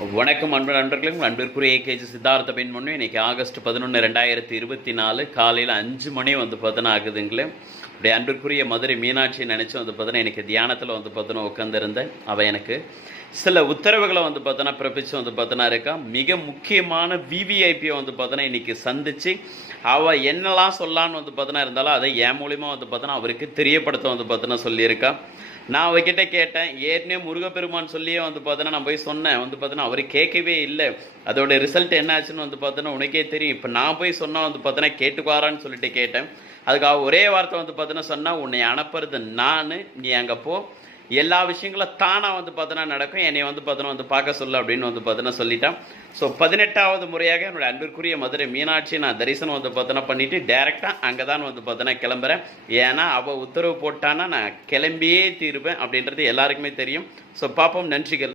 வணக்கம் அன்பு நண்பர்களும் அன்பிற்குரிய ஏகேஜி சித்தார்த்த பெண்மொழி. இன்றைக்கி ஆகஸ்ட் 11 2024 காலையில் 5 மணி பார்த்தோன்னா ஆகுதுங்களே. அப்படியே அன்பிற்குரிய மதுரை மீனாட்சி நினச்சி பார்த்தோன்னா எனக்கு தியானத்தில் பார்த்தோன்னா உட்காந்துருந்தேன். அவள் எனக்கு சில உத்தரவுகளை பார்த்தோன்னா பிறப்பிச்சு பார்த்தோன்னா இருக்கா. மிக முக்கியமான விவிஐபியை பார்த்தோன்னா இன்றைக்கி சந்தித்து அவள் என்னெல்லாம் சொல்லான்னு பார்த்தோன்னா இருந்தாலும் அதை என் மூலியமாக பார்த்தோன்னா அவருக்கு தெரியப்படுத்த பார்த்தோன்னா சொல்லியிருக்கா. நான் அவர்கிட்ட கேட்டேன், ஏற்கனவே முருகப்பெருமான் சொல்லியே பார்த்தோன்னா நான் போய் சொன்னேன் பார்த்தோன்னா அவர் கேட்கவே இல்லை. அதோட ரிசல்ட் என்ன ஆச்சுன்னு பார்த்தோன்னா உனக்கே தெரியும். இப்போ நான் போய் சொன்னால் பார்த்தோன்னா கேட்டுக்குவாரான்னு சொல்லிட்டு கேட்டேன். அதுக்காக ஒரே வார்த்தை பார்த்தோன்னா சொன்னால், உன்னை அனுப்புறது நான், நீ அங்கே போ, எல்லா விஷயங்களும் தானாக பார்த்தோன்னா நடக்கும், என்னை பார்த்தோன்னா பார்க்க சொல்ல அப்படின்னு பார்த்தோன்னா சொல்லிட்டான். ஸோ 18வது முறையாக என்னோட அன்பிற்குரிய மதுரை மீனாட்சி நான் தரிசனம் பார்த்தோன்னா பண்ணிவிட்டு டேரெக்டாக அங்கே தான் பார்த்தோன்னா கிளம்புறேன். ஏன்னா அவள் உத்தரவு போட்டான்னா நான் கிளம்பியே தீருவேன் அப்படின்றது எல்லாருக்குமே தெரியும். ஸோ பார்ப்போம். நன்றிகள்.